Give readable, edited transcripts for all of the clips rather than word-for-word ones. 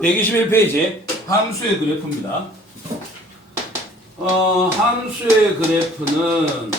121페이지 함수의 그래프입니다. 함수의 그래프는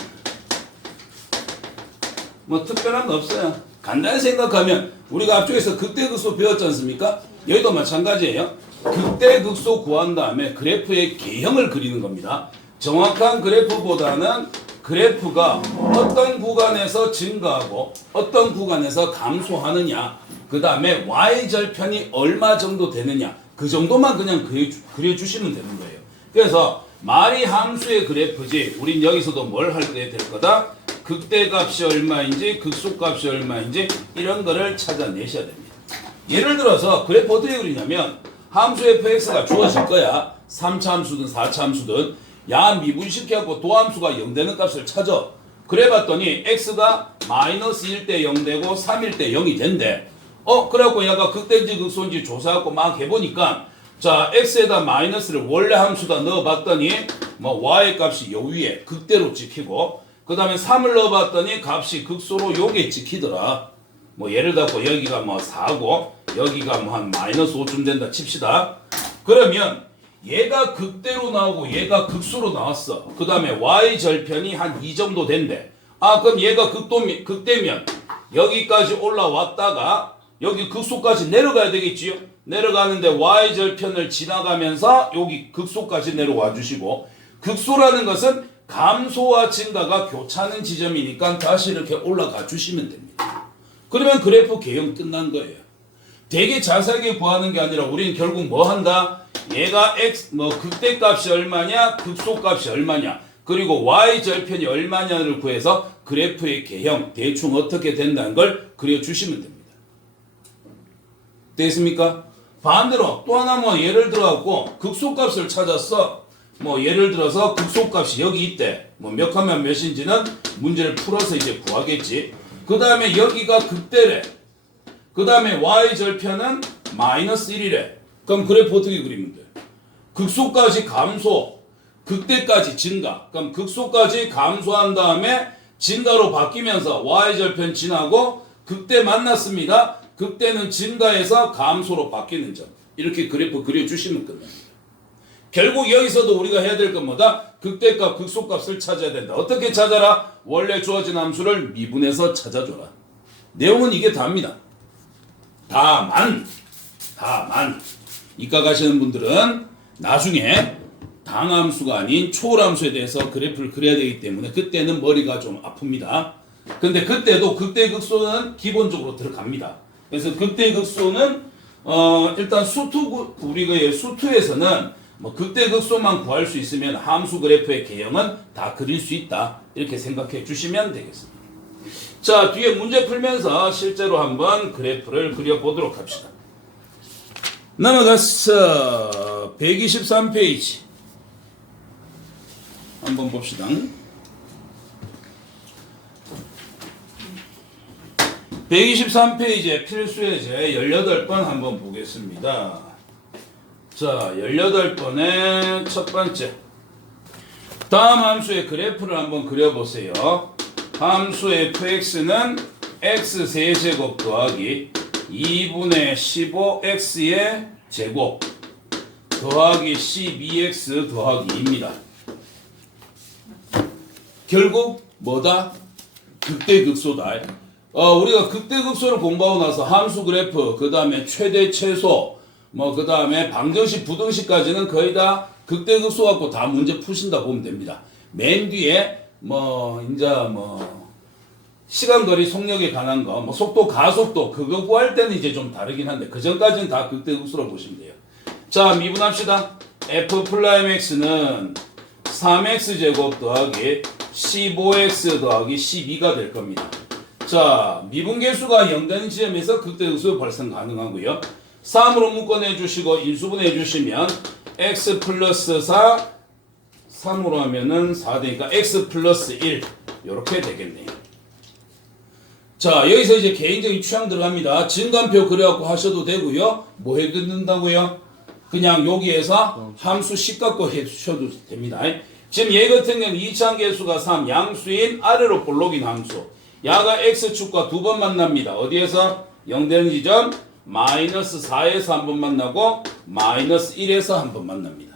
뭐 특별한 거 없어요. 간단히 생각하면 우리가 앞쪽에서 극대극소 배웠지 않습니까? 여기도 마찬가지예요. 극대극소 구한 다음에 그래프의 개형을 그리는 겁니다. 정확한 그래프보다는 그래프가 어떤 구간에서 증가하고 어떤 구간에서 감소하느냐, 그 다음에 y절편이 얼마 정도 되느냐, 그 정도만 그냥 그려주시면 되는 거예요. 그래서 말이 함수의 그래프지 우린 여기서도 뭘 하게 될 거다? 극대값이 얼마인지 극소값이 얼마인지 이런 거를 찾아내셔야 됩니다. 예를 들어서 그래프 어떻게 그리냐면 함수 fx가 주어질 거야. 3차 함수든 4차 함수든 야 미분시켜갖고 도함수가 0 되는 값을 찾아. 그래 봤더니 x가 마이너스 1 대 0 되고 3일 때 0이 된대. 그래갖고 얘가 극대인지 극소인지 조사하고 막 해보니까 자 x에다 마이너스를 원래 함수다 넣어봤더니 뭐 y 값이 요 위에 극대로 찍히고 그 다음에 3을 넣어봤더니 값이 극소로 요게 찍히더라. 뭐 예를 들어 여기가 뭐 4고 여기가 뭐 한 마이너스 5쯤 된다 칩시다. 그러면 얘가 극대로 나오고 얘가 극소로 나왔어. 그 다음에 y절편이 한 2 정도 된대. 그럼 얘가 극대면 여기까지 올라왔다가 여기 극소까지 내려가야 되겠지요. 내려가는데 y절편을 지나가면서 여기 극소까지 내려와 주시고, 극소라는 것은 감소와 증가가 교차하는 지점이니까 다시 이렇게 올라가 주시면 됩니다. 그러면 그래프 개형 끝난 거예요. 되게 자세하게 구하는 게 아니라 우리는 결국 뭐 한다? 얘가 x 극대값이 얼마냐, 극소값이 얼마냐, 그리고 y절편이 얼마냐를 구해서 그래프의 개형 대충 어떻게 된다는 걸 그려주시면 됩니다. 됐습니까? 반대로 또 하나 뭐 예를 들어갖고 극소값을 찾았어. 뭐 예를 들어서 극소값이 여기 있대. 뭐 몇 칸면 몇인지는 문제를 풀어서 이제 구하겠지. 그 다음에 여기가 극대래. 그 다음에 y절편은 마이너스 1이래. 그럼 그래프 어떻게 그리면 돼? 극소까지 감소, 극대까지 증가. 그럼 극소까지 감소한 다음에 증가로 바뀌면서 y절편 지나고 극대 만났습니다. 극대는 증가해서 감소로 바뀌는 점. 이렇게 그래프 그려주시면 끝납니다. 결국 여기서도 우리가 해야 될 건 뭐다? 극대값, 극소값을 찾아야 된다. 어떻게 찾아라? 원래 주어진 함수를 미분해서 찾아줘라. 내용은 이게 다입니다. 다만 이과 가시는 분들은 나중에 당함수가 아닌 초월함수에 대해서 그래프를 그려야 되기 때문에 그때는 머리가 좀 아픕니다. 근데 그때도 극대극소는 기본적으로 들어갑니다. 그래서 극대극소는 일단 우리가 수투에서는 뭐 극대극소만 구할 수 있으면 함수 그래프의 개형은 다 그릴 수 있다. 이렇게 생각해 주시면 되겠습니다. 자, 뒤에 문제 풀면서 실제로 한번 그래프를 그려보도록 합시다. 넘어가서 123페이지 한번 봅시다. 123페이지의 필수예제 18번 한번 보겠습니다. 자, 18번의 첫 번째. 다음 함수의 그래프를 한번 그려보세요. 함수 fx는 x 세제곱 더하기 2분의 15x의 제곱 더하기 12x 더하기 2입니다. 결국 뭐다? 극대극소다. 우리가 극대극소를 공부하고 나서 함수 그래프, 그 다음에 최대 최소, 그 다음에 방정식, 부등식까지는 거의 다 극대극소 갖고 다 문제 푸신다 보면 됩니다. 맨 뒤에 시간거리 속력에 관한 거, 속도, 가속도, 그거 구할 때는 이제 좀 다르긴 한데, 그 전까지는 다 극대극소로 보시면 돼요. 자, 미분합시다. f'x는 3x제곱 더하기 15x 더하기 12가 될 겁니다. 자, 미분계수가 0 되는 지점에서 극대극소 발생 가능하고요. 3으로 묶어내주시고 인수분해해주시면 x 플러스 4, 3으로 하면은 4 되니까 x 플러스 1 이렇게 되겠네요. 자, 여기서 이제 개인적인 취향 들어갑니다. 증감표 그려갖고 하셔도 되고요. 뭐 해도 된다고요? 그냥 여기에서 함수 식 갖고 해주셔도 됩니다. 지금 얘 같은 경우는 이차함계수가 3, 양수인 아래로 볼록인 함수. 야가 x축과 두 번 만납니다. 어디에서? 0 되는 지점 마이너스 4에서 한 번 만나고 마이너스 1에서 한번 만납니다.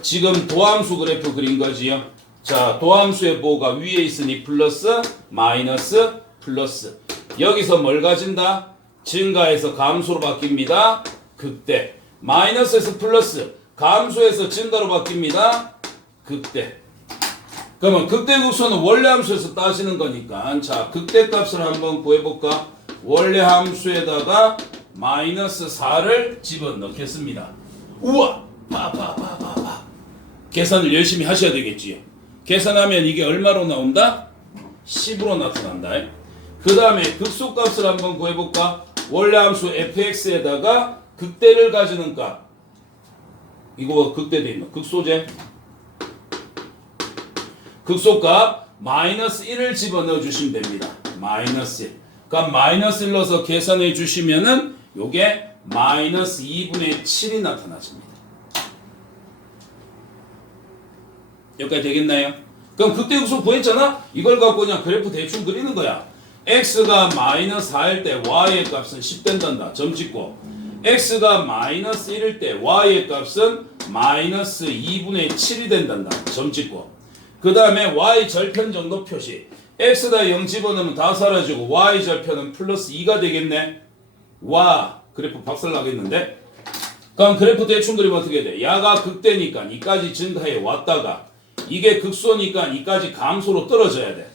지금 도함수 그래프 그린 거지요. 자, 도함수의 보호가 위에 있으니 플러스 마이너스 플러스. 여기서 뭘 가진다? 증가해서 감소로 바뀝니다. 극대. 마이너스에서 플러스. 감소해서 증가로 바뀝니다. 극대. 그러면 극대극소는 원래 함수에서 따지는 거니까 자, 극대값을 한번 구해볼까? 원래 함수에다가 마이너스 4를 집어넣겠습니다. 우와! 파파파파파. 계산을 열심히 하셔야 되겠지요. 계산하면 이게 얼마로 나온다? 10으로 나타난다. 그 다음에 극소값을 한번 구해볼까? 원래 함수 fx에다가 극대를 가지는 값. 이거 극대돼 있는 극소제. 극소값 마이너스 1을 집어넣어 주시면 됩니다. 마이너스 1. 그럼 마이너스 1 넣어서 계산해 주시면은 요게 마이너스 2분의 7이 나타나집니다. 여기까지 되겠나요? 그럼 극대극소 구했잖아? 이걸 갖고 그냥 그래프 대충 그리는 거야. x가 마이너스 4일 때 y의 값은 10 된단다. 점 찍고. x가 마이너스 1일 때 y의 값은 마이너스 2분의 7이 된단다. 점 찍고. 그 다음에 y 절편 정도 표시. x다 0 집어넣으면 다 사라지고 y 절편은 플러스 2가 되겠네. 와, 그래프 박살 나겠는데? 그럼 그래프 대충 그리면 어떻게 돼? 야가 극대니까 이까지 증가해 왔다가 이게 극소니까 이까지 감소로 떨어져야 돼.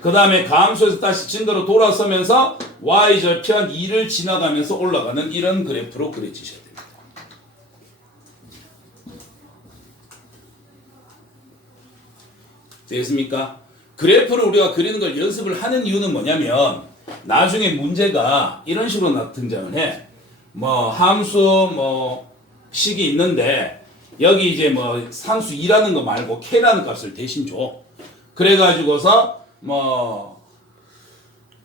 그 다음에 감소에서 다시 증가로 돌아서면서 y절편 2를 지나가면서 올라가는 이런 그래프로 그려지셔야 됩니다. 되겠습니까? 그래프를 우리가 그리는 걸 연습을 하는 이유는 뭐냐면 나중에 문제가 이런 식으로 등장을 해. 뭐 함수 뭐 식이 있는데 여기 이제 뭐 상수 2라는 거 말고 k라는 값을 대신 줘. 그래가지고서 뭐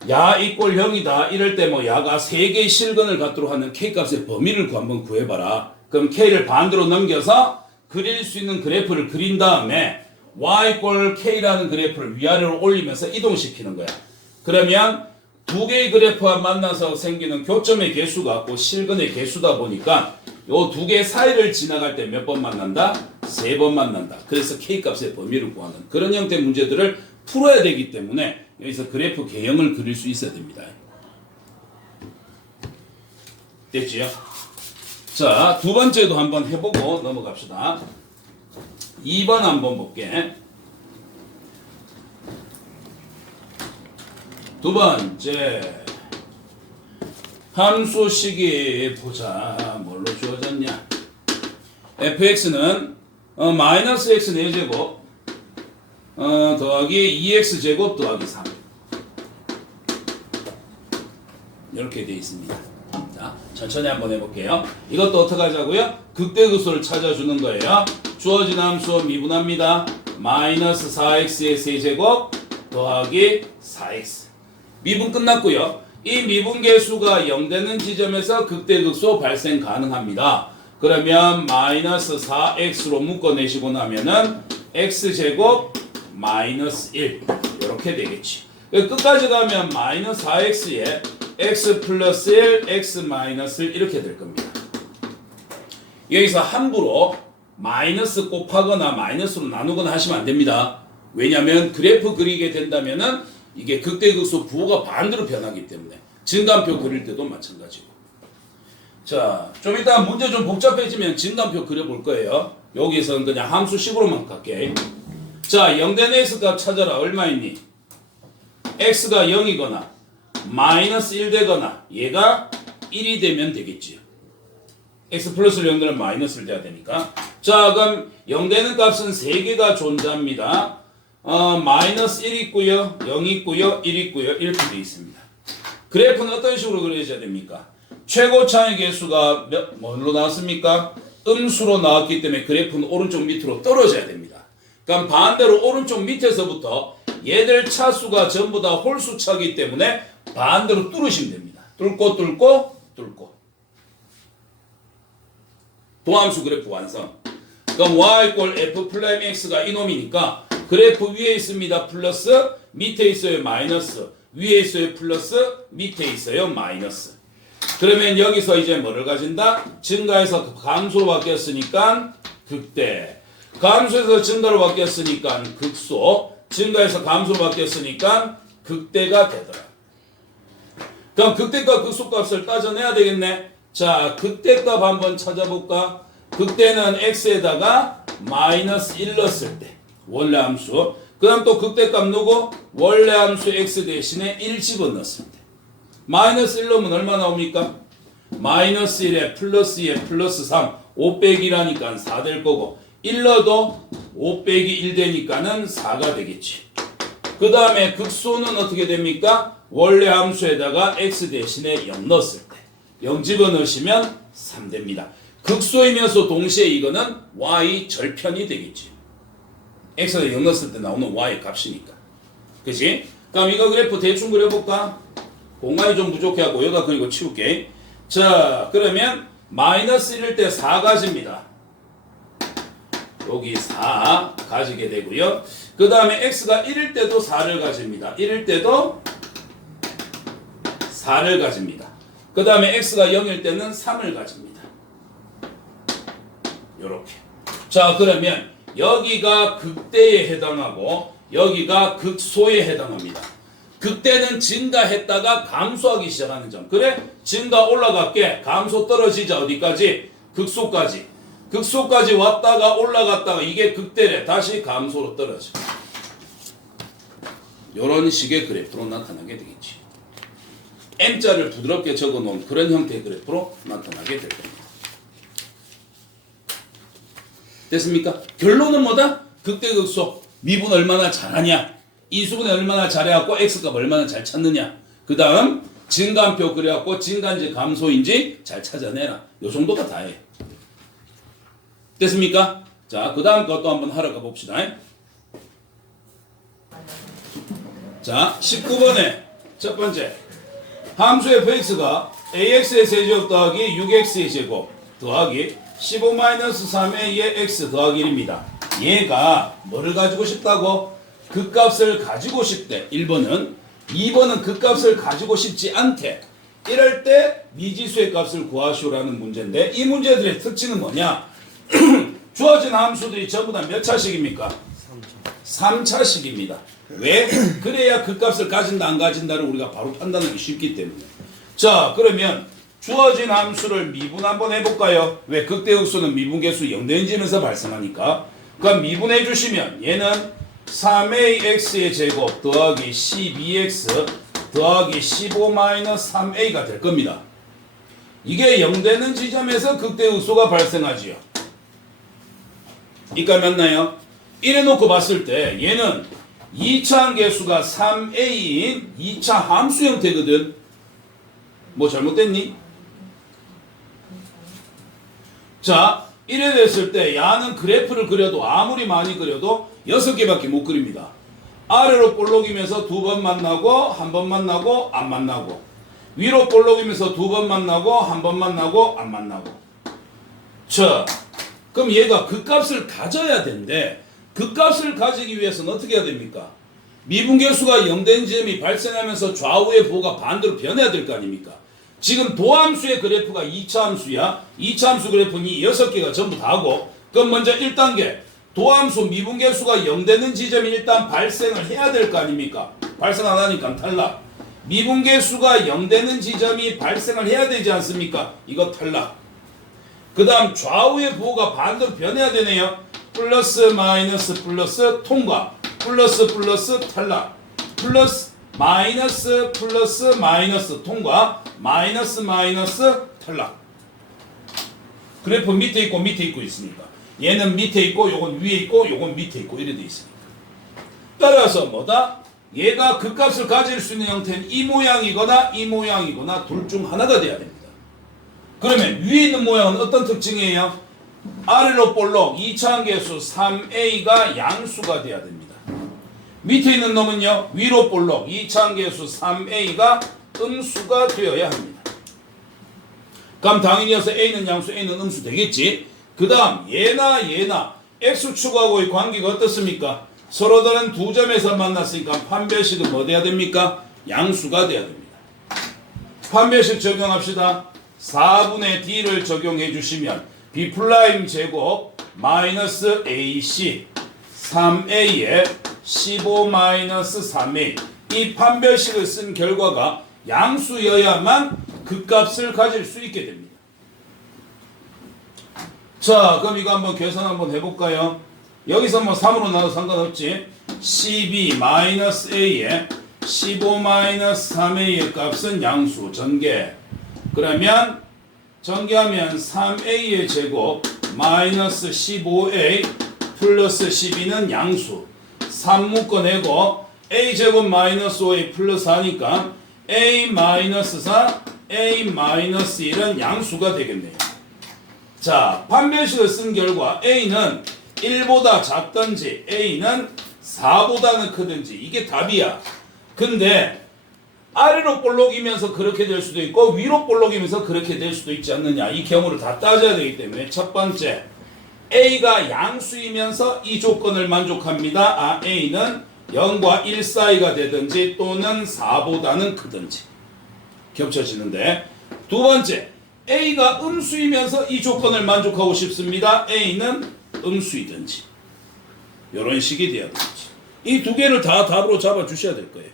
야 이꼴 0이다 이럴 때 뭐 야가 3개의 실근을 갖도록 하는 k값의 범위를 한번 구해봐라. 그럼 k를 반대로 넘겨서 그릴 수 있는 그래프를 그린 다음에 y 이꼴 k라는 그래프를 위아래로 올리면서 이동시키는 거야. 그러면 두 개의 그래프와 만나서 생기는 교점의 개수가 같고 실근의 개수다 보니까 요 두 개 사이를 지나갈 때 몇 번 만난다? 3번 만난다. 그래서 k값의 범위를 구하는 그런 형태의 문제들을 풀어야 되기 때문에 여기서 그래프 개형을 그릴 수 있어야 됩니다. 됐지요? 자, 두 번째도 한번 해보고 넘어갑시다. 2번 한번 볼게. 두 번째 함수식이 보자. 뭘로 주어졌냐? fx는 마이너스 x 4제곱 더하기 2x제곱 더하기 3 이렇게 되어 있습니다. 자, 천천히 한번 해볼게요. 이것도 어떻게 하자고요? 극대극소를 찾아주는 거예요. 주어진 함수 미분합니다. 마이너스 4x의 세제곱 더하기 4x. 미분 끝났고요. 이 미분 계수가 0 되는 지점에서 극대극소 발생 가능합니다. 그러면 마이너스 4x로 묶어내시고 나면은 x제곱 마이너스 1 이렇게 되겠지. 끝까지 가면 마이너스 4x에 x 플러스 1, x 마이너스 1 이렇게 될 겁니다. 여기서 함부로 마이너스 곱하거나 마이너스로 나누거나 하시면 안 됩니다. 왜냐하면 그래프 그리게 된다면은 이게 극대극소 부호가 반대로 변하기 때문에 증감표 그릴 때도 마찬가지고. 자, 좀 이따 문제 좀 복잡해지면 증감표 그려볼 거예요. 여기서는 그냥 함수식으로만 갈게. 자, 0된 x 값 찾아라. 얼마 있니? x가 0이거나 마이너스 1 되거나 얘가 1이 되면 되겠지요. x 플러스를 0 되면 마이너스를 돼야 되니까. 자, 그럼 0 되는 값은 3개가 존재합니다. 마이너스 1 있고요, 0 있고요, 1 있고요, 이렇게 되어 있습니다. 그래프는 어떤 식으로 그려져야 됩니까? 최고차의 개수가 뭘로 나왔습니까? 음수로 나왔기 때문에 그래프는 오른쪽 밑으로 떨어져야 됩니다. 그럼 반대로 오른쪽 밑에서부터 얘들 차수가 전부 다 홀수차이기 때문에 반대로 뚫으시면 됩니다. 뚫고 뚫고 뚫고. 도함수 그래프 완성. 그럼 y 이꼴 f 플라임 x가 이놈이니까 그래프 위에 있습니다. 플러스, 밑에 있어요. 마이너스. 위에 있어요. 플러스, 밑에 있어요. 마이너스. 그러면 여기서 이제 뭐를 가진다? 증가해서 감소로 바뀌었으니까 극대. 감소해서 증가로 바뀌었으니까 극소. 증가해서 감소로 바뀌었으니까 극대가 되더라. 그럼 극대값 극소값을 따져내야 되겠네. 자, 극대값 한번 찾아볼까? 극대는 x에다가 마이너스 1 넣었을 때 원래 함수. 그 다음 또 극대값 누구? 원래 함수 x 대신에 1 집어넣었을 때 마이너스 1 넣으면 얼마 나옵니까? 마이너스 1에 플러스 2에 플러스 3 5 빼기라니까 4 될 거고 1 넣어도 5 빼기 1 되니까는 4가 되겠지. 그 다음에 극소는 어떻게 됩니까? 원래 함수에다가 x 대신에 0 넣었을 때 0 집어넣으시면 3 됩니다. 극소이면서 동시에 이거는 y 절편이 되겠지. x에 0 넣었을 때 나오는 y 값이니까. 그치? 그럼 이거 그래프 대충 그려볼까? 공간이 좀 부족해하고 여기다 그리고 치울게. 자, 그러면 마이너스 1일 때 4 가집니다. 여기 4 가지게 되고요. 그 다음에 x가 1일 때도 4를 가집니다. 1일 때도 4를 가집니다. 그 다음에 x가 0일 때는 3을 가집니다. 요렇게. 자, 그러면 여기가 극대에 해당하고 여기가 극소에 해당합니다. 극대는 증가했다가 감소하기 시작하는 점. 그래? 증가 올라갈게. 감소 떨어지자. 어디까지? 극소까지. 극소까지 왔다가 올라갔다가 이게 극대래. 다시 감소로 떨어져. 이런 식의 그래프로 나타나게 되겠지. M자를 부드럽게 적어놓은 그런 형태의 그래프로 나타나게 될 겁니다. 됐습니까? 결론은 뭐다? 극대극소. 미분 얼마나 잘하냐? 인수분해 얼마나 잘해갖고 X값 얼마나 잘 찾느냐? 그 다음 증가한표 그래갖고 증가인지 감소인지 잘 찾아내라. 요 정도가 다예요. 됐습니까? 자, 그 다음 것도 한번 하러 가봅시다. 자, 19번에 첫 번째 함수 fx가 ax의 세제곱 더하기 6x의 제곱 더하기 15-3의 x 더하기 1입니다. 얘가 뭐를 가지고 싶다고? 극값을 가지고 싶대. 1번은. 2번은 극값을 가지고 싶지 않대. 이럴 때 미지수의 값을 구하시오라는 문제인데 이 문제들의 특징은 뭐냐? 주어진 함수들이 전부 다 몇 차식입니까? 3차식입니다. 왜? 그래야 극값을 가진다 안 가진다를 우리가 바로 판단하기 쉽기 때문에. 자, 그러면 주어진 함수를 미분 한번 해볼까요? 왜? 극대극소는 미분계수 0대인지면서 발생하니까. 그럼 미분해 주시면 얘는 3a x의 제곱 더하기 12x 더하기 15-3a가 될 겁니다. 이게 0되는 지점에서 극대극소가 발생하지요. 이까 맞나요? 이래놓고 봤을 때 얘는 2차 함계수가 3a인 2차 함수 형태거든. 뭐 잘못됐니? 자, 이래 됐을 때 야는 그래프를 그려도 아무리 많이 그려도 6개밖에 못 그립니다. 아래로 볼록이면서 2번 만나고 1번 만나고 안 만나고 위로 볼록이면서 2번 만나고 1번 만나고 안 만나고. 자, 그럼 얘가 극값을 가져야 되는데 극값을 가지기 위해서는 어떻게 해야 됩니까? 미분계수가 0된 지점이 발생하면서 좌우의 부호가 반대로 변해야 될 거 아닙니까? 지금 도함수의 그래프가 2차 함수야. 2차 함수 그래프는 6개가 전부 다 하고, 그럼 먼저 1단계 도함수 미분계수가 0되는 지점이 일단 발생을 해야 될 거 아닙니까? 발생 안 하니까 탈락. 미분계수가 0되는 지점이 발생을 해야 되지 않습니까? 이거 탈락. 그 다음 좌우의 부호가 반대로 변해야 되네요. 플러스 마이너스 플러스 통과, 플러스 플러스 탈락, 플러스 마이너스 플러스 마이너스 통과, 마이너스 마이너스 탈락. 그래프 밑에 있고 밑에 있고 있으니까 얘는 밑에 있고 요건 위에 있고 요건 밑에 있고 이래 돼 있으니까 따라서 뭐다? 얘가 극값을 가질 수 있는 형태는 이 모양이거나 이 모양이거나 둘 중 하나가 돼야 됩니다. 그러면 위에 있는 모양은 어떤 특징이에요? 아래로 볼록 2차 함계수 3a가 양수가 돼야 됩니다. 밑에 있는 놈은요, 위로 볼록 2차 함계수 3a가 음수가 되어야 합니다. 그럼 당연히 여기서 a는 양수, a는 음수 되겠지. 그 다음 얘나 x축하고의 관계가 어떻습니까? 서로들은 두 점에서 만났으니까 판별식은 뭐 돼야 됩니까? 양수가 돼야 됩니다. 판별식 적용합시다. 4분의 D를 적용해 주시면 B' 제곱 마이너스 AC 3A에 15 마이너스 3A 이 판별식을 쓴 결과가 양수여야만 그 값을 가질 수 있게 됩니다. 자, 그럼 이거 한번 계산 한번 해볼까요? 여기서 뭐 3으로 나눠도 상관없지. 12-a에 15-3a의 값은 양수 전개. 그러면 전개하면 3a의 제곱 마이너스 15a 플러스 12는 양수. 3 묶어내고 a 제곱 마이너스 5a 플러스 4니까 a 마이너스 4, a 마이너스 1은 양수가 되겠네요. 자, 판별식을 쓴 결과 a는 1보다 작든지 a는 4보다는 크든지 이게 답이야. 근데 아래로 볼록이면서 그렇게 될 수도 있고 위로 볼록이면서 그렇게 될 수도 있지 않느냐. 이 경우를 다 따져야 되기 때문에 첫 번째 a가 양수이면서 이 조건을 만족합니다. 아, a는 0과 1 사이가 되든지 또는 4보다는 크든지 겹쳐지는데 두 번째 a가 음수이면서 이 조건을 만족하고 싶습니다. a는 음수이든지 이런 식이 돼야 되겠지. 이 두 개를 다 답으로 잡아 주셔야 될 거예요.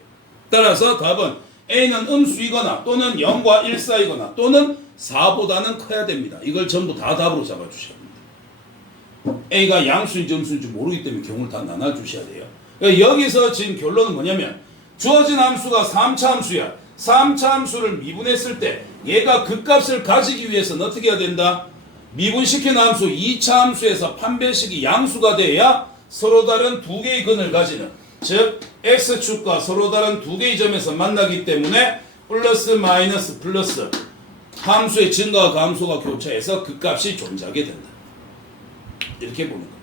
따라서 답은 a는 음수이거나 또는 0과 1 사이거나 또는 4보다는 커야 됩니다. 이걸 전부 다 답으로 잡아 주셔야 됩니다. a가 양수인지 음수인지 모르기 때문에 경우를 다 나눠 주셔야 돼요. 여기서 지금 결론은 뭐냐면 주어진 함수가 3차 함수야. 3차 함수를 미분했을 때 얘가 그 값을 가지기 위해서는 어떻게 해야 된다? 미분시킨 함수 2차 함수에서 판별식이 양수가 돼야 서로 다른 두 개의 근을 가지는, 즉 x축과 서로 다른 두 개의 점에서 만나기 때문에 플러스 마이너스 플러스 함수의 증가와 감소가 교차해서 그 값이 존재하게 된다. 이렇게 보는 겁니다.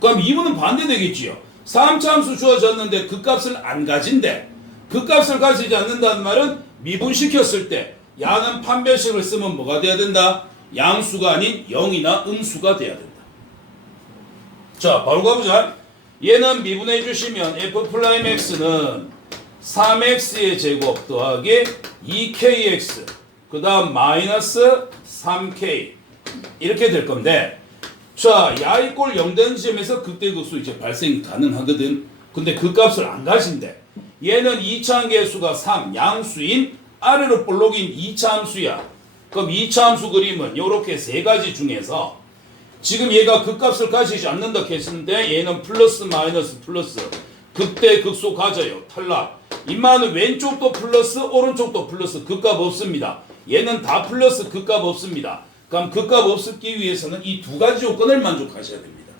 그럼 2분은 반대되겠지요. 3차 함수 주어졌는데 그 값을 안 가진대. 그 값을 가지지 않는다는 말은 미분시켰을 때 야는 판별식을 쓰면 뭐가 돼야 된다? 양수가 아닌 0이나 음수가 돼야 된다. 자, 바로 가보자. 얘는 미분해 주시면 f'x는 3x의 제곱 더하기 2kx 그 다음 마이너스 3k 이렇게 될 건데, 자, 야 이꼴 0 되는 지점에서 극대극소 이제 발생이 가능하거든. 근데 그 값을 안 가진대. 얘는 2차 함수가 3 양수인 아래로 볼록인 2차 함수야. 그럼 2차 함수 그림은 요렇게 세 가지 중에서 지금 얘가 그 값을 가지지 않는다 했는데 얘는 플러스 마이너스 플러스 극대극소 가져요. 탈락. 임마는 왼쪽도 플러스 오른쪽도 플러스 그 값 없습니다. 얘는 다 플러스 그 값 없습니다. 그럼 그 값 없기 위해서는 이 두 가지 조건을 만족하셔야 됩니다.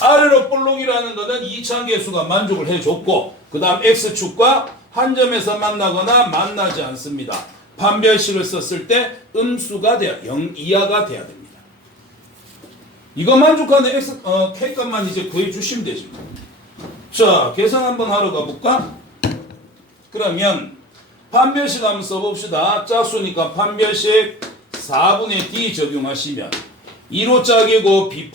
아래로 볼록이라는 것은 2차 계수가 만족을 해줬고 그 다음 x축과 한 점에서 만나거나 만나지 않습니다. 판별식을 썼을 때 음수가 돼야 0 이하가 돼야 됩니다. 이거 만족하는 k값만 이제 구해주시면 되죠. 자, 계산 한번 하러 가볼까? 그러면 판별식 한번 써봅시다. 짝수니까 판별식 4분의 d 적용하시면 2로 짝이고 b'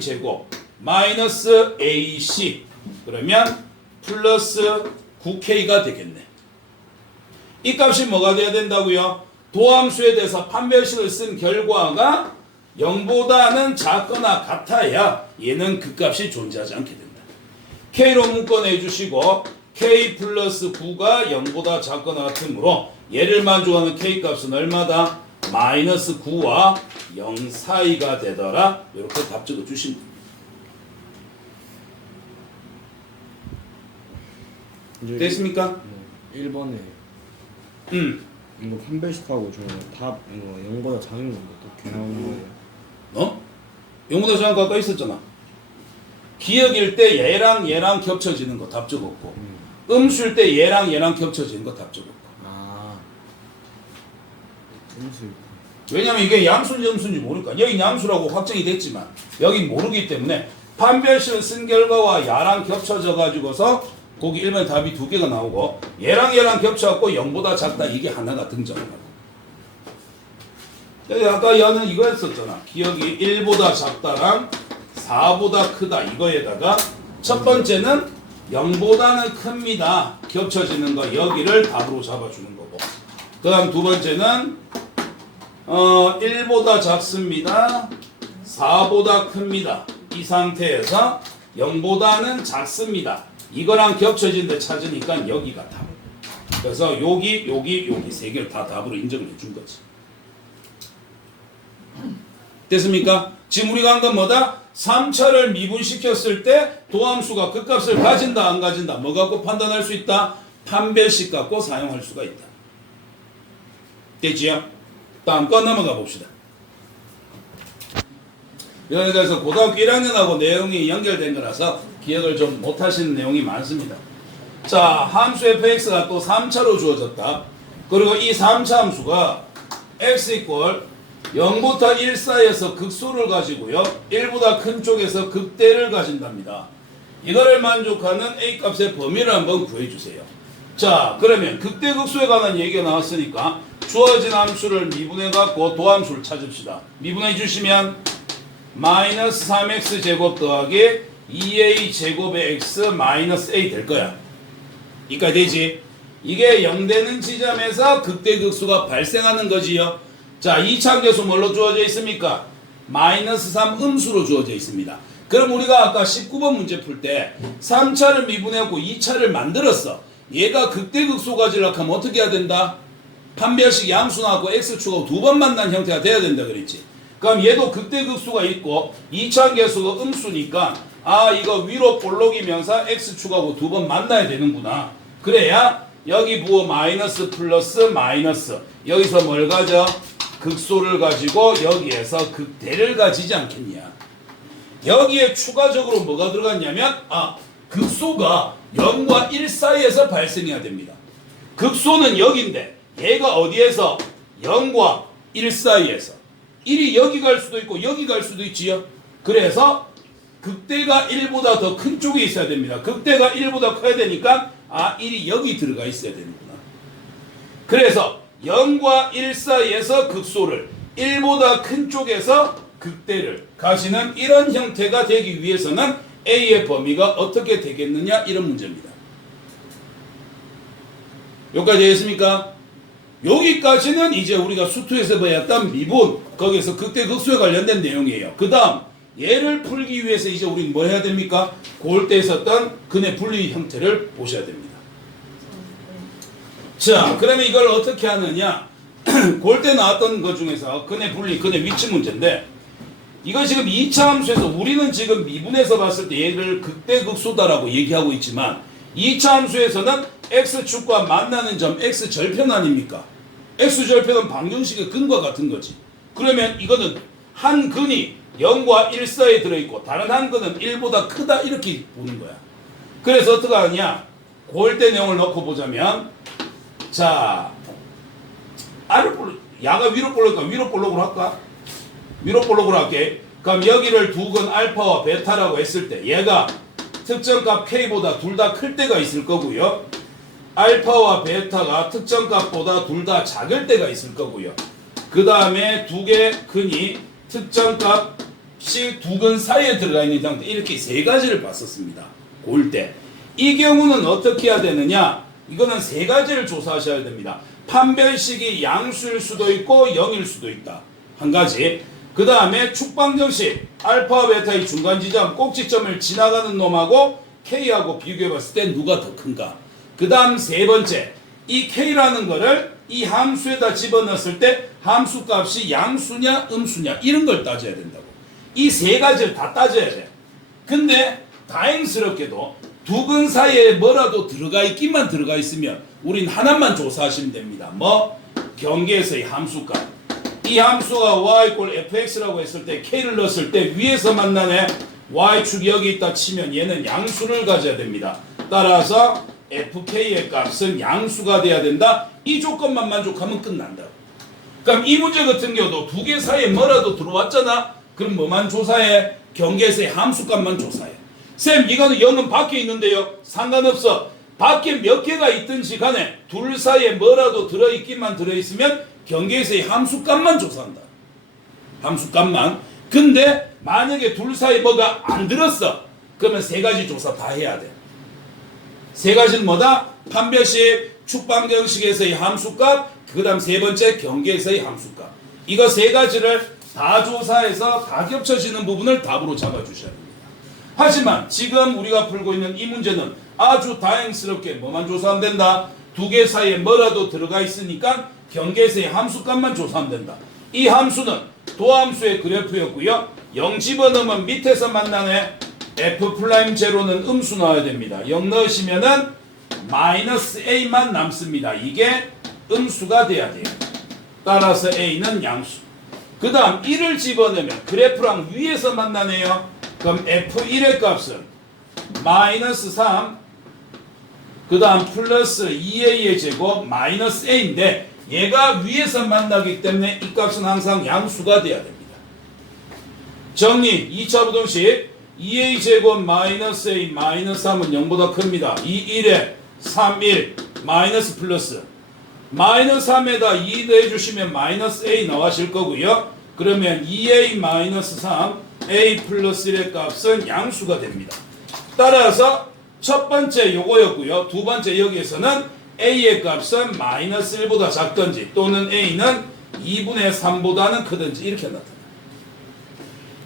제곱 마이너스 ac 그러면 플러스 9k가 되겠네. 이 값이 뭐가 돼야 된다고요? 도함수에 대해서 판별식을 쓴 결과가 0보다는 작거나 같아야 얘는 그 값이 존재하지 않게 된다. k로 묶어내 주시고 k 플러스 9가 0보다 작거나 같으므로 얘를 만족하는 k 값은 얼마다? 마이너스 9와 0 사이가 되더라. 이렇게 답 적어 주시면 됩니다. 됐습니까? 1번에 이거 판별식하고 저 답 이거 0보다 작은 건데 어떻게 나오는 거예요? 0보다 작은 거 아까 있었잖아. 기억일 때 얘랑 얘랑 겹쳐지는 거 답 적었고 음수일 때 얘랑 얘랑 겹쳐지는 거 답 적었고. 음수. 왜냐면 이게 양수인지 음수인지 모르니까. 여기 양수라고 확정이 됐지만 여기 모르기 때문에 판별식을 쓴 결과와 야랑 겹쳐져 가지고서 거기 1번에 답이 두 개가 나오고 얘랑 얘랑 겹쳐갖고 0보다 작다 이게 하나가 등장을 하고. 여기 아까 야는 이거 했었잖아. 기억이 1보다 작다랑 4보다 크다 이거에다가 첫 번째는 0보다는 큽니다. 겹쳐지는 거 여기를 답으로 잡아주는 거고. 그 다음 두 번째는 1보다 작습니다. 4보다 큽니다. 이 상태에서 0보다는 작습니다. 이거랑 겹쳐진 데 찾으니까 여기가 답. 그래서 여기 세 개를 다 답으로 인정을 해준 거지. 됐습니까? 지금 우리가 한 건 뭐다? 3차를 미분시켰을 때 도함수가 그 값을 가진다 안 가진다 뭐 갖고 판단할 수 있다? 판별식 갖고 사용할 수가 있다. 됐지요? 다음 거 넘어가 봅시다. 여기서 고등학교 1학년하고 내용이 연결된 거라서 기억을 좀 못하시는 내용이 많습니다. 자, 함수 fx가 또 3차로 주어졌다. 그리고 이 3차 함수가 x 이퀄 0부터 1 사이에서 극소를 가지고요. 1보다 큰 쪽에서 극대를 가진답니다. 이거를 만족하는 a 값의 범위를 한번 구해주세요. 자, 그러면 극대 극소에 관한 얘기가 나왔으니까 주어진 함수를 미분해 갖고 도함수를 찾읍시다. 미분해 주시면 마이너스 3x 제곱 더하기 2a 제곱의 x 마이너스 a 될 거야. 이까지 되지? 이게 0 되는 지점에서 극대 극소가 발생하는 거지요. 자, 2차 계수 뭘로 주어져 있습니까? 마이너스 3 음수로 주어져 있습니다. 그럼 우리가 아까 19번 문제 풀 때 3차를 미분해갖고 2차를 만들었어. 얘가 극대 극소 가지려고 하면 어떻게 해야 된다? 판별식 양수 나왔고 x축하고 두 번 만난 형태가 돼야 된다 그랬지. 그럼 얘도 극대 극소가 있고 2차 계수가 음수니까 아 이거 위로 볼록이면서 x축하고 두 번 만나야 되는구나. 그래야 여기 부호 마이너스 플러스 마이너스 여기서 뭘 가져? 극소를 가지고 여기에서 극대를 가지지 않겠냐. 여기에 추가적으로 뭐가 들어갔냐면 극소가 0과 1 사이에서 발생해야 됩니다. 극소는 여기인데 얘가 어디에서? 0과 1 사이에서. 1이 여기 갈 수도 있고 여기 갈 수도 있지요. 그래서 극대가 1보다 더 큰 쪽에 있어야 됩니다. 극대가 1보다 커야 되니까 1이 여기 들어가 있어야 되는구나. 그래서 0과 1 사이에서 극소를 1보다 큰 쪽에서 극대를 가시는 이런 형태가 되기 위해서는 A의 범위가 어떻게 되겠느냐 이런 문제입니다. 여기까지 되겠습니까? 여기까지는 이제 우리가 수투에서 배웠던 미분 거기에서 극대 극소에 관련된 내용이에요. 그 다음 얘를 풀기 위해서 이제 우리는 뭘 해야 됩니까? 골대에 썼던 근의 분리 형태를 보셔야 됩니다. 자, 그러면 이걸 어떻게 하느냐? 골대 나왔던 것 중에서 근의 분리, 근의 위치 문제인데 이거 지금 2차 함수에서 우리는 지금 미분해서 봤을 때 얘를 극대 극소다라고 얘기하고 있지만 2차 함수에서는 x축과 만나는 점 x절편 아닙니까? x절편은 방정식의 근과 같은 거지. 그러면 이거는 한 근이 0과 1 사이에 들어있고 다른 한 근은 1보다 크다 이렇게 보는 거야. 그래서 어떻게 하느냐? 골대 내용을 넣고 보자면 자, 야가 위로 볼록이니까 위로 볼록으로 할까? 위로 볼록으로 할게. 그럼 여기를 두 근 알파와 베타라고 했을 때 얘가 특정값 k보다 둘 다 클 때가 있을 거고요. 알파와 베타가 특정값보다 둘 다 작을 때가 있을 거고요. 그 다음에 두 개 근이 특정값이 두 근 사이에 들어가 있는 상태 이렇게 세 가지를 봤었습니다. 골대. 이 경우는 어떻게 해야 되느냐? 이거는 세 가지를 조사하셔야 됩니다. 판별식이 양수일 수도 있고 0일 수도 있다. 한 가지. 그 다음에 축방정식 알파와 베타의 중간 지점 꼭지점을 지나가는 놈하고 K하고 비교해봤을 때 누가 더 큰가. 그 다음 세 번째 이 K라는 거를 이 함수에다 집어넣었을 때 함수값이 양수냐 음수냐 이런 걸 따져야 된다고. 이 세 가지를 다 따져야 돼. 근데 다행스럽게도 두 근 사이에 뭐라도 들어가 있기만 들어가 있으면 우린 하나만 조사하시면 됩니다. 뭐? 경계에서의 함수값. 이 함수가 y 꼴 fx라고 했을 때 k를 넣었을 때 위에서 만나네 y축이 여기 있다 치면 얘는 양수를 가져야 됩니다. 따라서 fk의 값은 양수가 돼야 된다. 이 조건만 만족하면 끝난다. 그럼 이 문제 같은 경우도 두 개 사이에 뭐라도 들어왔잖아. 그럼 뭐만 조사해? 경계에서의 함수값만 조사해. 쌤 이거는 0은 밖에 있는데요. 상관없어. 밖에 몇 개가 있든지 간에 둘 사이에 뭐라도 들어있기만 들어있으면 경계에서의 함수값만 조사한다. 함수값만. 근데 만약에 둘 사이에 뭐가 안 들었어. 그러면 세 가지 조사 다 해야 돼. 세 가지는 뭐다? 판별식, 축방정식에서의 함수값, 그 다음 세 번째 경계에서의 함수값. 이거 세 가지를 다 조사해서 다 겹쳐지는 부분을 답으로 잡아주셔야 됩니다. 하지만 지금 우리가 풀고 있는 이 문제는 아주 다행스럽게 뭐만 조사하면 된다? 두 개 사이에 뭐라도 들어가 있으니까 경계세의 함수값만 조사하면 된다. 이 함수는 도함수의 그래프였고요. 0 집어넣으면 밑에서 만나는 F'0는 음수 나와야 됩니다. 0 넣으시면은 마이너스 A만 남습니다. 이게 음수가 돼야 돼요. 따라서 A는 양수. 그 다음 1을 집어넣으면 그래프랑 위에서 만나네요. 그럼 F1의 값은 마이너스 3, 그 다음 플러스 2A의 제곱 마이너스 A인데 얘가 위에서 만나기 때문에 이 값은 항상 양수가 돼야 됩니다. 정리 2차 부등식 2A 제곱 마이너스 A 마이너스 3은 0보다 큽니다. 2, 1에 3, 1 마이너스 플러스 마이너스 3에다 2 더해주시면 마이너스 A 나와실 거고요. 그러면 2A 마이너스 3 A 플러스 1의 값은 양수가 됩니다. 따라서 첫 번째 요거였고요. 두 번째 여기에서는 A의 값은 마이너스 1보다 작든지 또는 A는 2분의 3보다는 크든지 이렇게 나타납니다.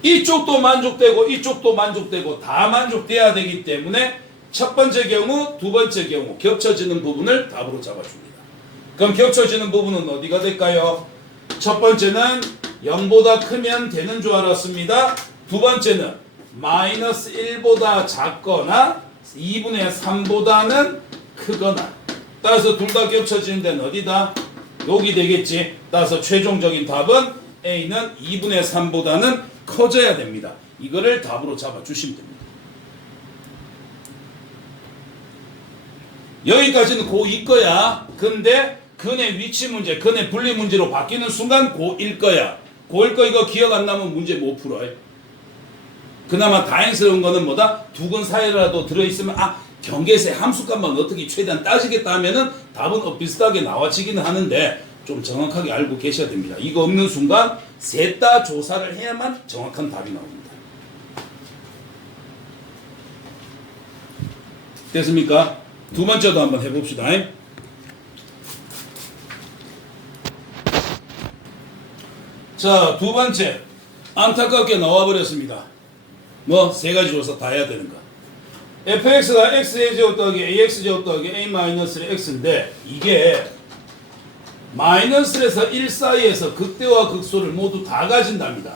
이쪽도 만족되고 이쪽도 만족되고 다 만족돼야 되기 때문에 첫 번째 경우, 두 번째 경우 겹쳐지는 부분을 답으로 잡아줍니다. 그럼 겹쳐지는 부분은 어디가 될까요? 첫 번째는 0보다 크면 되는 줄 알았습니다. 두 번째는 마이너스 1보다 작거나 2분의 3보다는 크거나 따라서 둘 다 겹쳐지는 데는 어디다? 여기 되겠지. 따라서 최종적인 답은 A는 2분의 3보다는 커져야 됩니다. 이거를 답으로 잡아주시면 됩니다. 여기까지는 고2 거야. 근데 근의 위치 문제, 근의 분리 문제로 바뀌는 순간 고1 거야. 고1 거 이거 기억 안 나면 문제 못 풀어요. 그나마 다행스러운 거는 뭐다? 두 근 사이라도 들어있으면 경계세 함수값만 어떻게 최대한 따지겠다 하면은 답은 비슷하게 나와지기는 하는데 좀 정확하게 알고 계셔야 됩니다. 이거 없는 순간 셋 다 조사를 해야만 정확한 답이 나옵니다. 됐습니까? 두 번째도 한번 해봅시다. 자, 두 번째 안타깝게 나와버렸습니다. 뭐 세 가지 조사 다 해야 되는 거. fx가 x의 제곱 더하기 ax 제곱 더하기 a-의 x인데 이게 마이너스에서 1 사이에서 극대와 극소를 모두 다 가진답니다.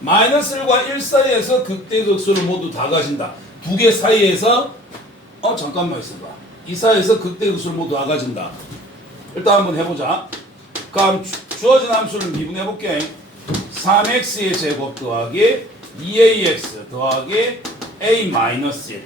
마이너스 1과 1 사이에서 극대 극소를 모두 다 가진다. 두 개 사이에서 잠깐만 있어봐. 이 사이에서 극대 극소를 모두 다 가진다. 일단 한번 해보자. 그럼 주어진 함수를 미분해볼게. 3x의 제곱 더하기 2ax 더하기 a-1.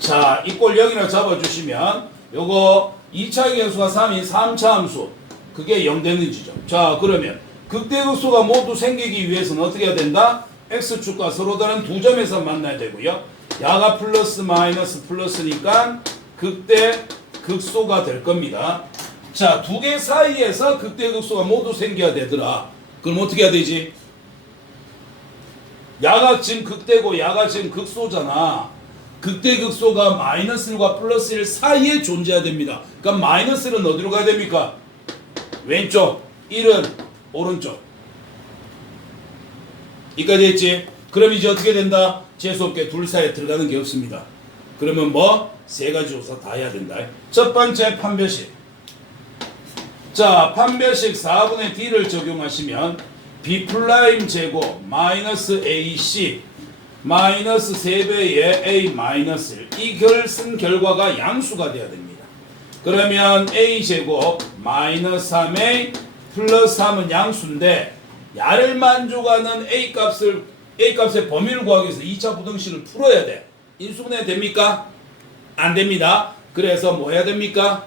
자, 이 꼴 0이라고 잡아주시면 요거 2차 계수가 3인 3차 함수 그게 0 되는 지점. 자, 그러면 극대극소가 모두 생기기 위해서는 어떻게 해야 된다? x축과 서로 다른 두 점에서 만나야 되고요. 야가 플러스 마이너스 플러스니까 극대 극소가 될 겁니다. 자, 두 개 사이에서 극대 극소가 모두 생겨야 되더라. 그럼 어떻게 해야 되지? 야가 지금 극대고 야가 지금 극소잖아. 극대 극소가 마이너스 1과 플러스 1 사이에 존재해야 됩니다. 그럼 마이너스 1은 어디로 가야 됩니까? 왼쪽, 1은 오른쪽. 이까지 했지? 그럼 이제 어떻게 된다? 재수없게 둘 사이에 들어가는 게 없습니다. 그러면 뭐? 세 가지 조사 다 해야 된다. 첫 번째 판별식. 자, 판별식 4분의 D를 적용하시면 B 플라임 제곱 마이너스 AC 마이너스 3배의 A 마이너스 1 이 결승 결과가 양수가 돼야 됩니다. 그러면 A 제곱 마이너스 3A 플러스 3은 양수인데 야를 만족하는 A 값의 범위를 구하기 위해서 2차 부등식을 풀어야 돼. 인수분해 됩니까? 안 됩니다. 그래서 뭐 해야 됩니까?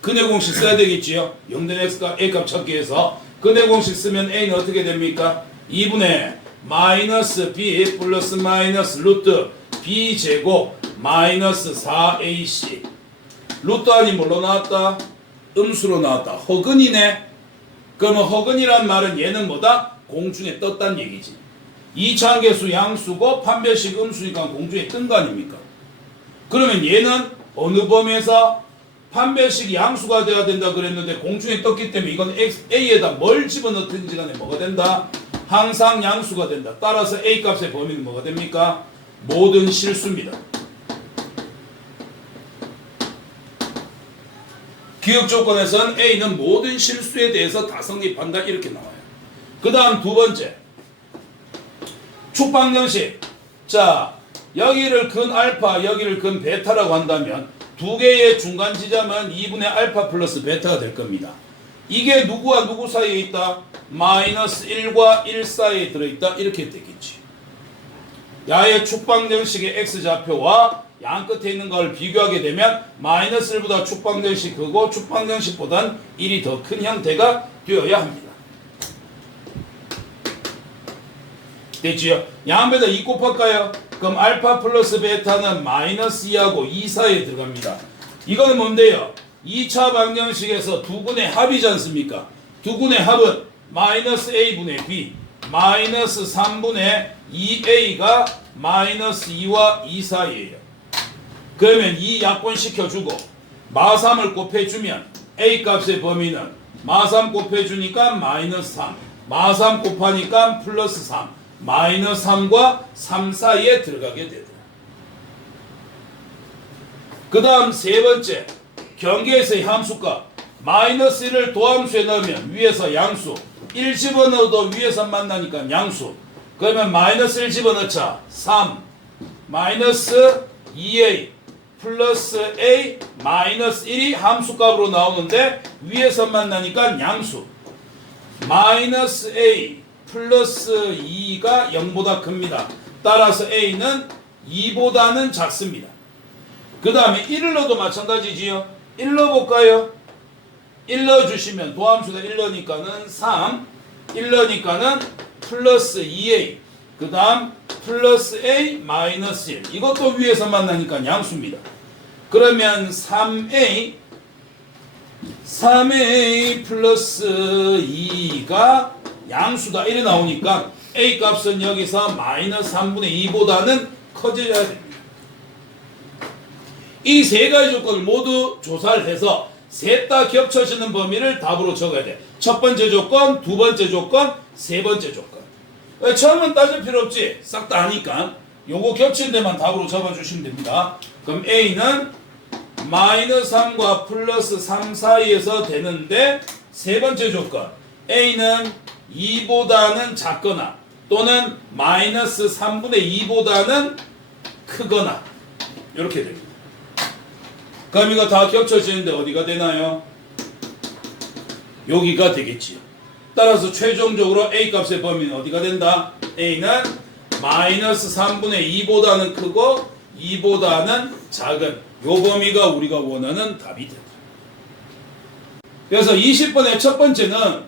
근의 공식 써야 되겠지요. 0된 x가 A 값 찾기 위해서 근의 공식 쓰면 A는 어떻게 됩니까? 2분의 마이너스 B 플러스 마이너스 루트 B 제곱 마이너스 4AC 루트 아니 뭘로 나왔다? 음수로 나왔다. 허근이네. 그러면 허근이란 말은 얘는 뭐다? 공중에 떴단 얘기지. 2차 계수 양수고 판별식 음수니까 공중에 뜬 거 아닙니까? 그러면 얘는 어느 범위에서? 판별식이 양수가 돼야 된다 그랬는데 공중에 떴기 때문에 이건 A에다 뭘 집어넣든지 간에 뭐가 된다? 항상 양수가 된다. 따라서 A 값의 범위는 뭐가 됩니까? 모든 실수입니다. 기억 조건에서는 A는 모든 실수에 대해서 다 성립한다 이렇게 나와요. 그 다음 두 번째 축방정식. 자, 여기를 근 알파, 여기를 근 베타라고 한다면 두 개의 중간 지점은 2분의 알파 플러스 베타가 될 겁니다. 이게 누구와 누구 사이에 있다? 마이너스 1과 1 사이에 들어있다 이렇게 되겠지. 야의 축방정식의 x좌표와 양 끝에 있는 걸 비교하게 되면 마이너스 1보다 축방정식 크고 축방정식보단 1이 더 큰 형태가 되어야 합니다. 됐지요? 양변에다 2 곱할까요? 그럼 알파 플러스 베타는 마이너스 2하고 2 사이에 들어갑니다. 이거는 뭔데요? 2차 방정식에서 두 군의 합이지 않습니까? 두 군의 합은 마이너스 a분의 b 마이너스 3분의 2a가 마이너스 2와 2 사이에요. 그러면 2 약분시켜주고 마3을 곱해주면 a 값의 범위는 마3 곱해주니까 마이너스 3 마3 곱하니까 플러스 3 마이너스 3과 3 사이에 들어가게 되더라. 그 다음 세 번째 경계에서의 함수값 마이너스 1을 도함수에 넣으면 위에서 양수 1 집어넣어도 위에서 만나니까 양수. 그러면 마이너스 1 집어넣자 3 마이너스 2a 플러스 a 마이너스 1이 함수값으로 나오는데 위에서 만나니까 양수. 마이너스 a 플러스 2가 0보다 큽니다. 따라서 a는 2보다는 작습니다. 그 다음에 1을 넣어도 마찬가지지요. 1 넣어볼까요? 1 넣어주시면 도함수가 1 넣으니까는 3 1 넣으니까는 플러스 2a 그 다음 플러스 a 마이너스 1 이것도 위에서 만나니까 양수입니다. 그러면 3a 플러스 2가 양수다 이래 나오니까 a 값은 여기서 마이너스 3분의 2보다는 커져야 됩니다. 이 세 가지 조건을 모두 조사를 해서 셋 다 겹쳐지는 범위를 답으로 적어야 돼. 첫 번째 조건, 두 번째 조건, 세 번째 조건. 처음은 따질 필요 없지. 싹 다 아니까 요거 겹친 데만 답으로 적어주시면 됩니다. 그럼 a는 마이너스 3과 플러스 3 사이에서 되는데 세 번째 조건 a는 2보다는 작거나 또는 마이너스 3분의 2보다는 크거나 이렇게 됩니다. 그럼 이거 다 겹쳐지는데 어디가 되나요? 여기가 되겠지요. 따라서 최종적으로 a 값의 범위는 어디가 된다? a는 마이너스 3분의 2보다는 크고 2보다는 작은 요 범위가 우리가 원하는 답이 된다. 그래서 20번의 첫 번째는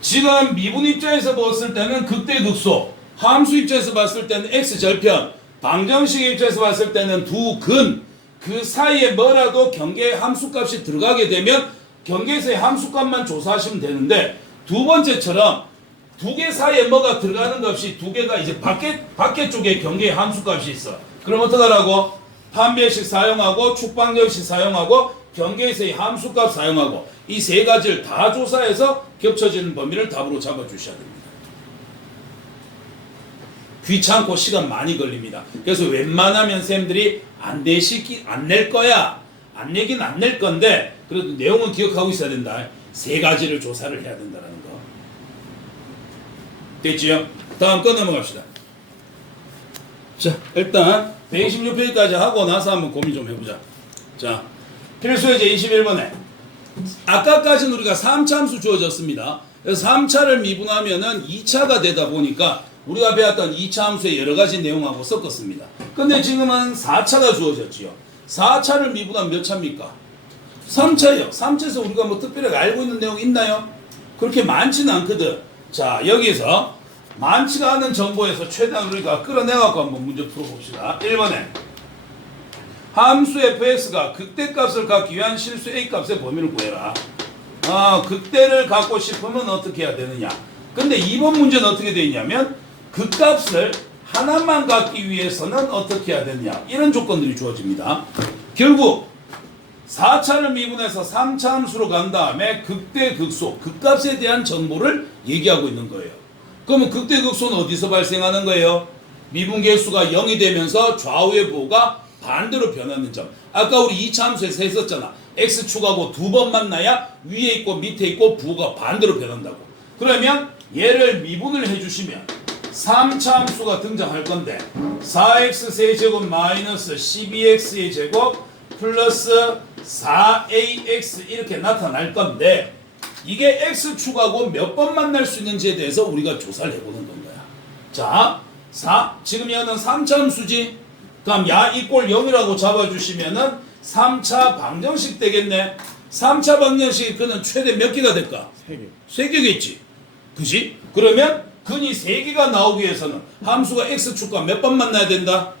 지금 미분 입장에서 봤을 때는 극대극소, 함수 입장에서 봤을 때는 x절편, 방정식 입장에서 봤을 때는 두 근, 그 사이에 뭐라도 경계 함수값이 들어가게 되면 경계에서의 함수값만 조사하시면 되는데 두 번째처럼 두 개 사이에 뭐가 들어가는 값이 두 개가 이제 밖에 쪽에 경계의 함수값이 있어. 그럼 어떡하라고? 판별식 사용하고 축방정식 사용하고 경계에서의 함수값 사용하고 이 세 가지를 다 조사해서 겹쳐지는 범위를 답으로 잡아주셔야 됩니다. 귀찮고 시간 많이 걸립니다. 그래서 웬만하면 쌤들이 안 낼 거야. 안 내긴 안 낼 건데 그래도 내용은 기억하고 있어야 된다. 세 가지를 조사를 해야 된다는 거. 됐지요? 다음 거 넘어갑시다. 자, 일단 126페이지까지 하고 나서 한번 고민 좀 해보자. 자, 필수예제 21번에 아까까지는 우리가 3차 함수 주어졌습니다. 그래서 3차를 미분하면은 2차가 되다 보니까 우리가 배웠던 2차 함수의 여러 가지 내용하고 섞었습니다. 근데 지금은 4차가 주어졌지요. 4차를 미분하면 몇 차입니까? 3차예요. 3차에서 우리가 뭐 특별하게 알고 있는 내용 있나요? 그렇게 많지는 않거든. 자, 여기서 많지가 않은 정보에서 최대한 우리가 끌어내갖고 한번 문제 풀어봅시다. 1번에 함수 fx가 극대값을 갖기 위한 실수 a값의 범위를 구해라. 극대를 갖고 싶으면 어떻게 해야 되느냐. 근데 2번 문제는 어떻게 되어 있냐면 극값을 하나만 갖기 위해서는 어떻게 해야 되느냐. 이런 조건들이 주어집니다. 결국 4차를 미분해서 3차 함수로 간 다음에 극대 극소, 극값에 대한 정보를 얘기하고 있는 거예요. 그러면 극대 극소는 어디서 발생하는 거예요? 미분 개수가 0이 되면서 좌우의 부호가 반대로 변하는 점. 아까 우리 2차 함수에서 했었잖아. x축하고 두 번 만나야 위에 있고 밑에 있고 부호가 반대로 변한다고. 그러면 얘를 미분을 해주시면 3차 함수가 등장할 건데 4x 세제곱 마이너스 12x의 제곱 플러스 4ax 이렇게 나타날 건데 이게 x축하고 몇 번 만날 수 있는지에 대해서 우리가 조사를 해보는 건가요. 자, 지금 얘는 3차 함수지. 그럼 야 이꼴 0이라고 잡아주시면은 3차 방정식 되겠네. 3차 방정식이 그는 최대 몇 개가 될까? 3개. 3개겠지. 그지? 그러면 근이 3개가 나오기 위해서는 함수가 x축과 몇 번 만나야 된다?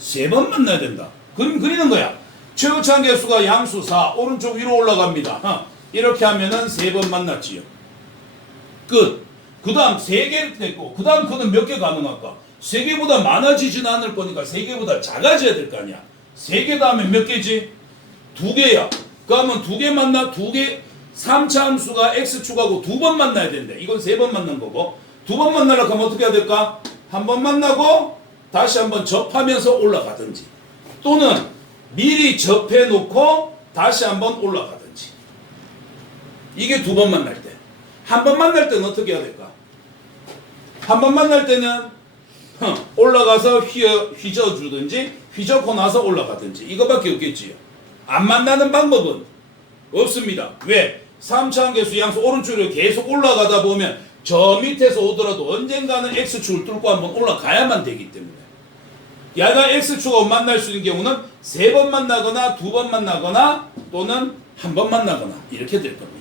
3번 만나야 된다. 그림 그리는 거야. 최고차항 개수가 양수 4, 오른쪽 위로 올라갑니다. 이렇게 하면은 3번 만났지요. 끝. 그 다음 3개 됐고, 그 다음 그는 몇 개 가능할까? 3개보다 많아지진 않을 거니까 3개보다 작아져야 될 거 아니야. 3개 다음에 몇 개지? 2개야. 그러면 2개 만나, 2개, 3차 함수가 x축하고 2번 만나야 된대. 이건 3번 만난 거고. 2번 만나려고 하면 어떻게 해야 될까? 한 번 만나고 다시 한번 접하면서 올라가든지 또는 미리 접해 놓고 다시 한번 올라가든지. 이게 2번 만날 때. 한 번 만날 때는 어떻게 해야 될까? 한 번 만날 때는 올라가서 휘저어주든지 휘저고 나서 올라가든지 이거밖에 없겠지요. 안 만나는 방법은 없습니다. 왜? 3차항 개수 양수 오른쪽으로 계속 올라가다 보면 저 밑에서 오더라도 언젠가는 x축을 뚫고 한번 올라가야만 되기 때문에 얘가 x축하고 만날 수 있는 경우는 3번 만나거나 2번 만나거나 또는 한 번 만나거나 이렇게 될 겁니다.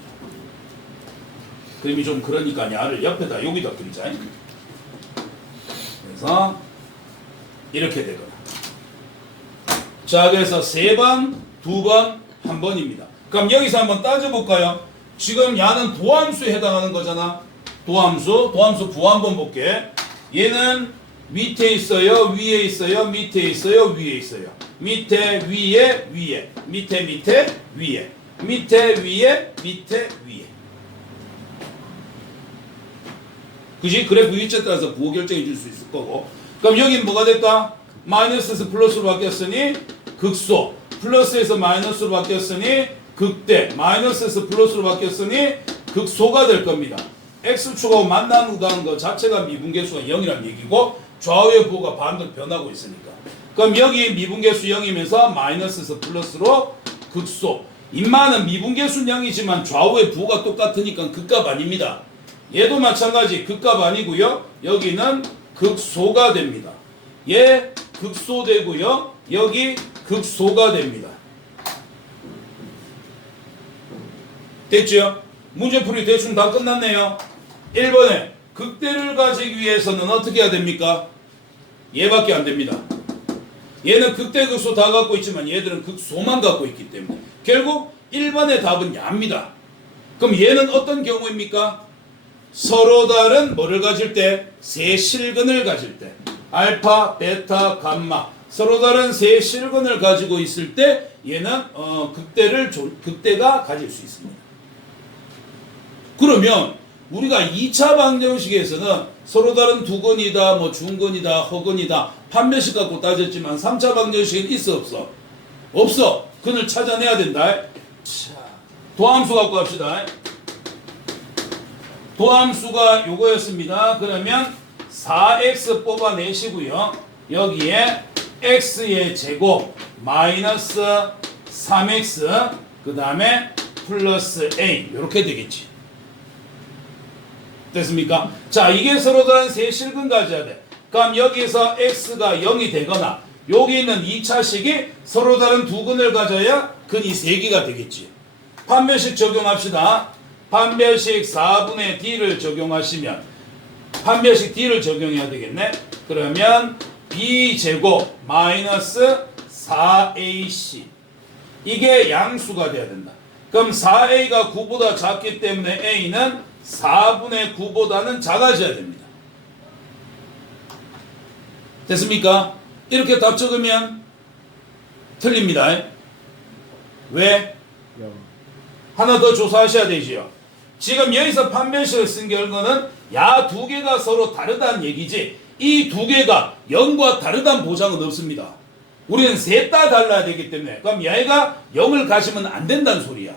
그림이 좀 그러니까 야를 옆에다 여기다 그리자. 그래서 이렇게 되거나. 자, 그래서 3번, 2번, 1번입니다. 그럼 여기서 한번 따져볼까요? 지금 야는 도함수에 해당하는 거잖아. 도함수 부 한번 볼게. 얘는 밑에 있어요, 위에 있어요, 밑에 있어요, 위에 있어요. 밑에, 위에, 위에. 밑에, 위에. 밑에, 위에, 밑에, 위에. 그지? 그래프 위치에 따라서 부호 결정해 줄 수 있을 거고. 그럼 여긴 뭐가 될까? 마이너스에서 플러스로 바뀌었으니 극소. 플러스에서 마이너스로 바뀌었으니 극대. 마이너스에서 플러스로 바뀌었으니 극소가 될 겁니다. x축하고 만나는 것 자체가 미분계수가 0이란 얘기고 좌우의 부호가 반대로 변하고 있으니까. 그럼 여기 미분계수 0이면서 마이너스에서 플러스로 극소. 인마는 미분계수 0이지만 좌우의 부호가 똑같으니까 극값 아닙니다. 얘도 마찬가지 극값 아니고요. 여기는 극소가 됩니다. 얘 극소되고요. 여기 극소가 됩니다. 됐죠? 문제풀이 대충 다 끝났네요. 1번에 극대를 가지기 위해서는 어떻게 해야 됩니까? 얘밖에 안 됩니다. 얘는 극대 극소 다 갖고 있지만 얘들은 극소만 갖고 있기 때문에 결국 1번의 답은 야입니다. 그럼 얘는 어떤 경우입니까? 서로 다른 뭐를 가질 때? 세 실근을 가질 때. 알파, 베타, 감마. 서로 다른 세 실근을 가지고 있을 때 얘는 극대가 가질 수 있습니다. 그러면 우리가 2차 방정식에서는 서로 다른 두근이다, 뭐 중근이다, 허근이다 판별식 갖고 따졌지만 3차 방정식은 있어 없어? 없어. 근을 찾아내야 된다. 자, 도함수 갖고 갑시다. 도함수가 요거였습니다. 그러면 4x 뽑아내시고요. 여기에 x의 제곱 마이너스 3x 그 다음에 플러스 a 이렇게 되겠지. 됐습니까? 자, 이게 서로 다른 세 실근 가져야 돼. 그럼 여기서 x가 0이 되거나 여기 있는 2차식이 서로 다른 두 근을 가져야 근이 3개가 되겠지. 판별식 적용합시다. 판별식 4분의 d를 적용하시면 판별식 d를 적용해야 되겠네. 그러면 b제곱 마이너스 4ac 이게 양수가 돼야 된다. 그럼 4a가 9보다 작기 때문에 a는 4분의 9보다는 작아져야 됩니다. 됐습니까? 이렇게 답 적으면 틀립니다. 왜? 0. 하나 더 조사하셔야 되지요. 지금 여기서 판별식을 쓴 결과는 야 두 개가 서로 다르다는 얘기지 이 두 개가 0과 다르다는 보장은 없습니다. 우리는 셋 다 달라야 되기 때문에 그럼 얘가 0을 가지면 안 된다는 소리야.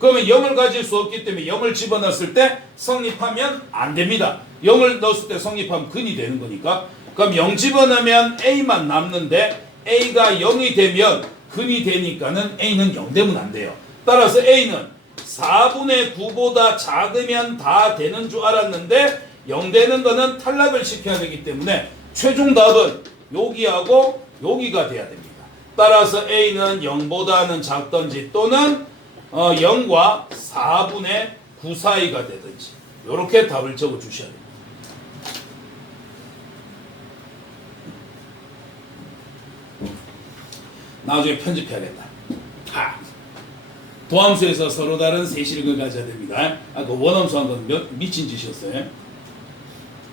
그러면 0을 가질 수 없기 때문에 0을 집어넣었을 때 성립하면 안 됩니다. 0을 넣었을 때 성립하면 근이 되는 거니까. 그럼 0 집어넣으면 A만 남는데 A가 0이 되면 근이 되니까는 A는 0 되면 안 돼요. 따라서 A는 4분의 9보다 작으면 다 되는 줄 알았는데 0 되는 거는 탈락을 시켜야 되기 때문에 최종 답은 여기하고 여기가 돼야 됩니다. 따라서 A는 0보다는 작든지 또는 0과 4분의 9 사이가 되든지 이렇게 답을 적어 주셔야 됩니다. 나중에 편집해야겠다. 도함수에서 서로 다른 세실을 가져야 됩니다. 그 원함수한 건 미친 짓이었어요.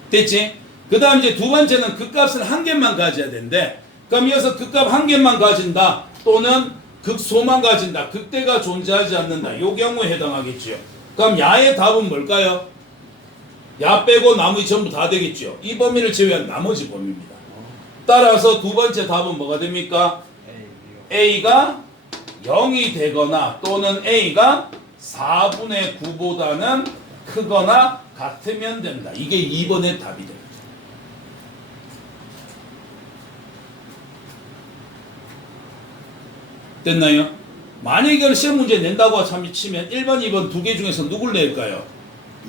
됐지? 그 다음 이제 두 번째는 극값을 한 개만 가져야 되는데 그럼 이어서 극값 한 개만 가진다 또는 극소만 가진다. 극대가 존재하지 않는다. 이 경우에 해당하겠죠. 그럼 야의 답은 뭘까요? 야 빼고 나머지 전부 다 되겠죠. 이 범위를 제외한 나머지 범위입니다. 따라서 두 번째 답은 뭐가 됩니까? A가 0이 되거나 또는 A가 4분의 9보다는 크거나 같으면 된다. 이게 2번의 답이 됩니다. 됐나요? 만약 이걸 시험 문제 낸다고 치면 1번, 2번 두 개 중에서 누굴 낼까요?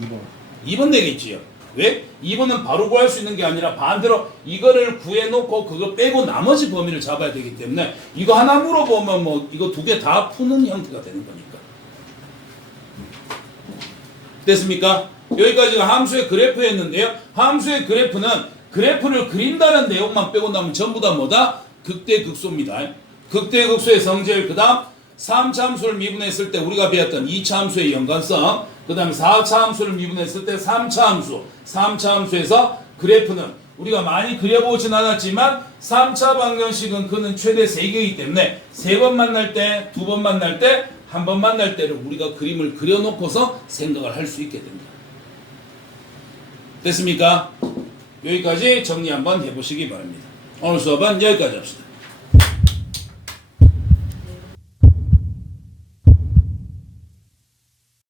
2번. 2번 내겠지요. 왜? 2번은 바로 구할 수 있는 게 아니라 반대로 이거를 구해놓고 그거 빼고 나머지 범위를 잡아야 되기 때문에 이거 하나 물어보면 뭐 이거 두 개 다 푸는 형태가 되는 거니까. 됐습니까? 여기까지가 함수의 그래프였는데요. 함수의 그래프는 그래프를 그린다는 내용만 빼고 나면 전부 다 뭐다? 극대극소입니다. 극대극소의 성질, 그 다음 3차 함수를 미분했을 때 우리가 배웠던 2차 함수의 연관성, 그 다음에 4차 함수를 미분했을 때 3차 함수, 3차 함수에서 그래프는 우리가 많이 그려보진 않았지만 3차 방정식은 그는 최대 3개이기 때문에 3번 만날 때, 2번 만날 때, 1번 만날 때를 우리가 그림을 그려놓고서 생각을 할 수 있게 됩니다. 됐습니까? 여기까지 정리 한번 해보시기 바랍니다. 오늘 수업은 여기까지 합시다.